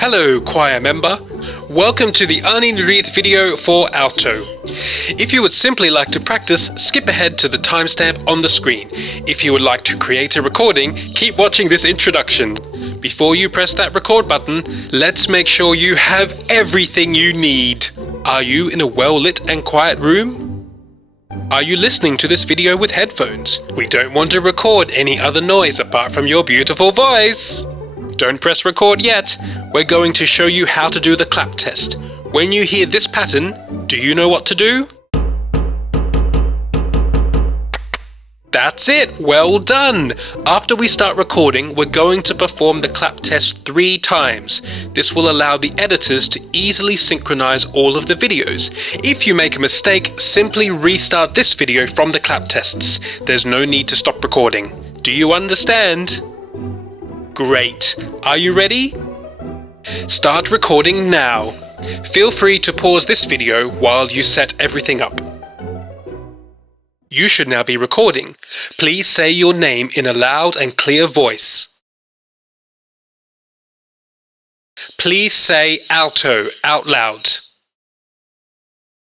Hello, choir member. Welcome to the uninread video for alto. If you would simply like to practice, skip ahead to the timestamp on the screen. If you would like to create a recording, keep watching this introduction. Before you press that record button, let's make sure you have everything you need. Are you in a well-lit and quiet room? Are you listening to this video with headphones? We don't want to record any other noise apart from your beautiful voice. Don't press record yet. We're going to show you how to do the clap test. When you hear this pattern, do you know what to do? That's it! Well done! After we start recording, we're going to perform the clap test 3 times. This will allow the editors to easily synchronize all of the videos. If you make a mistake, simply restart this video from the clap tests. There's no need to stop recording. Do you understand? Great! Are you ready? Start recording now. Feel free to pause this video while you set everything up. You should now be recording. Please say your name in a loud and clear voice. Please say alto out loud.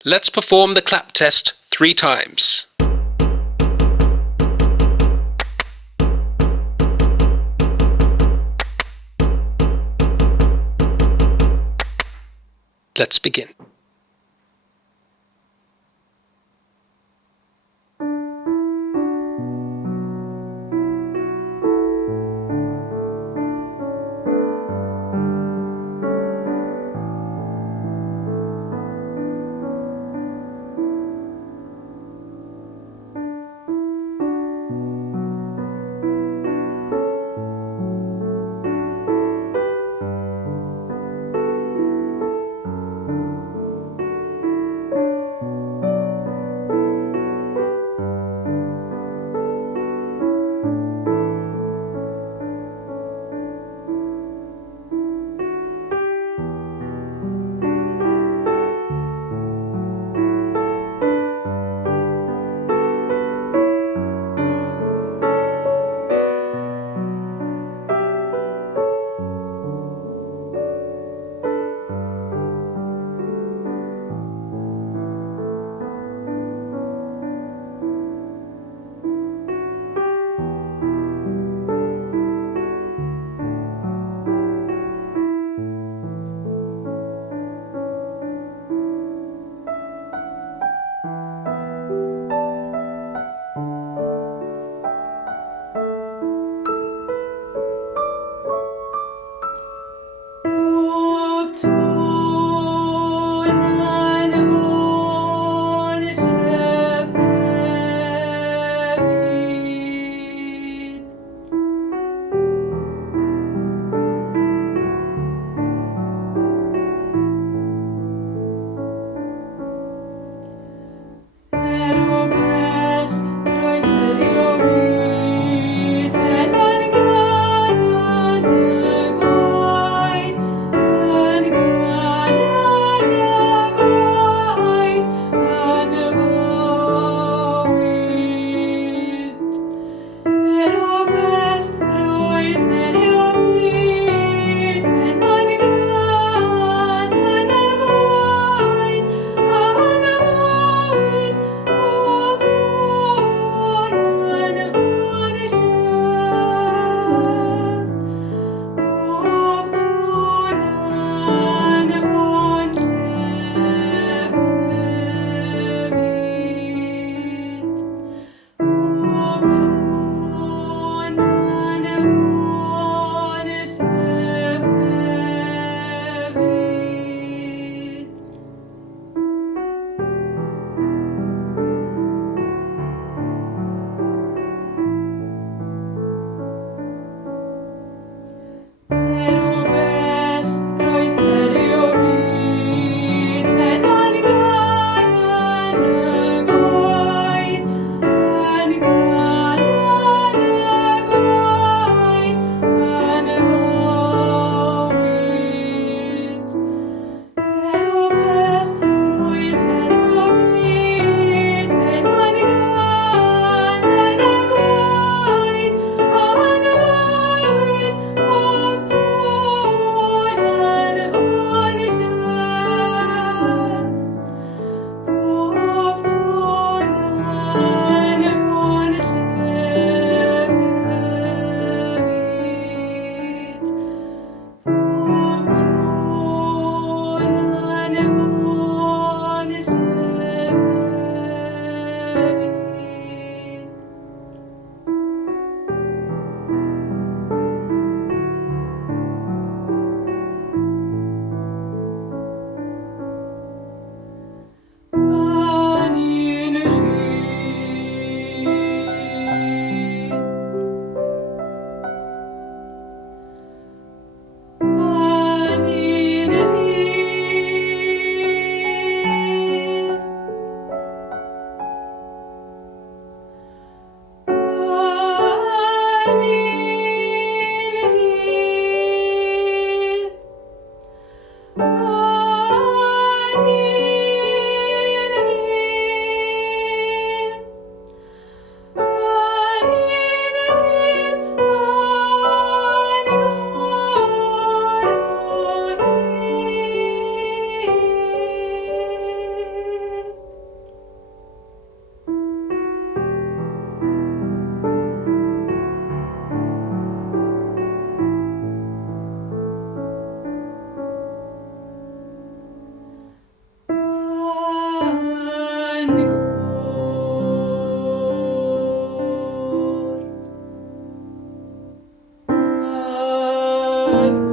Let's perform the clap test 3 times. Let's begin. done.